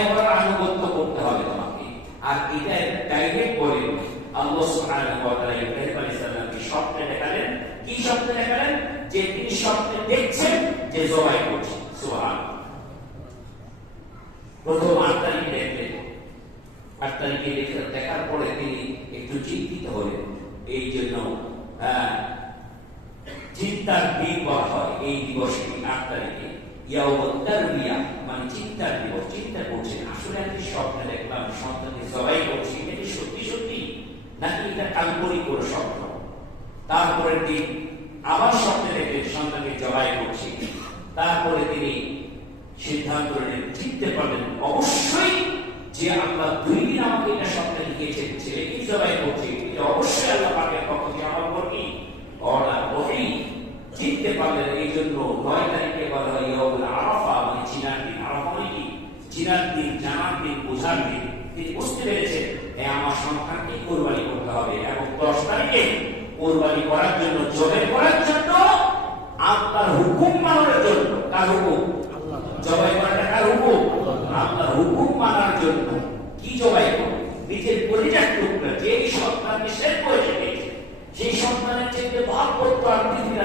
জবাই করার আনুগত্য করতে হবে তোমাকে। আর এটা ডাইরেক্ট বলেন আল্লাহ সুবহানাহু ওয়া তাআলা ইব্রাহিম আলাইহিস সালামকে স্বপ্নে দেখালেন। কি স্বপ্নে দেখালেন? যে তিনি স্বপ্নে দেখছেন যে জবাই করছেন। সুবহানাল্লাহ। প্রথম 8 তারিখে দেখলেন, 8 তারিখে দেখার পরে তিনি একটু চিন্তিত হলেন। এই জন্য চিন্তার দিন বলা হয় এই দিবসে, 8 তারিখে ইয়াউমুত তারবিয়া, মানে চিন্তার দিবস। চিন্তা করছেন আসলে আমি স্বপ্নে দেখলাম সন্তানকে জবাই করছি, এটা কি সত্যি সত্যি নাকি এটা কাল্পনিক কোনো স্বপ্ন? তারপরের দিন আবার স্বপ্নে দেখলেন সন্তানকে জবাই করছি। তারপরে তিনি সিদ্ধান্ত নিলেন, চিনতে পারলেন অবশ্যই যে আল্লাহ 2 দিন আমাকে এটা স্বপ্নে লিখেছেন ছেলেকে জবাই করছি, এটা অবশ্যই আল্লাহ পাকের পক্ষ থেকে আমার উপর কি অর্ডার ওহী। চিনতে পারলেন। এই জন্য 9 তারিখে বলা হয় ইয়াউমুল আরাফা, মানে চিনার দিন। আরাফা মানে কি? চিনার দিন, জানার দিন, বোঝার দিন। তিনি বুঝতে পেরেছেন আমার সন্তানকে কোরবানি করতে হবে। এবং 10 তারিখে কোরবানি করার জন্য, জবাই করার জন্য, আল্লাহর হুকুম মানার জন্য। কার হুকুম? জবাই করাটা কার হুকুম? আল্লাহর হুকুম মানার জন্য। কি জবাই করবে? নিজের কলিজার টুকরা যে সন্তানকে শেষ করে রেখেছে, সেই সন্তানের চেয়ে ভাগ করতে আর পৃথিবীর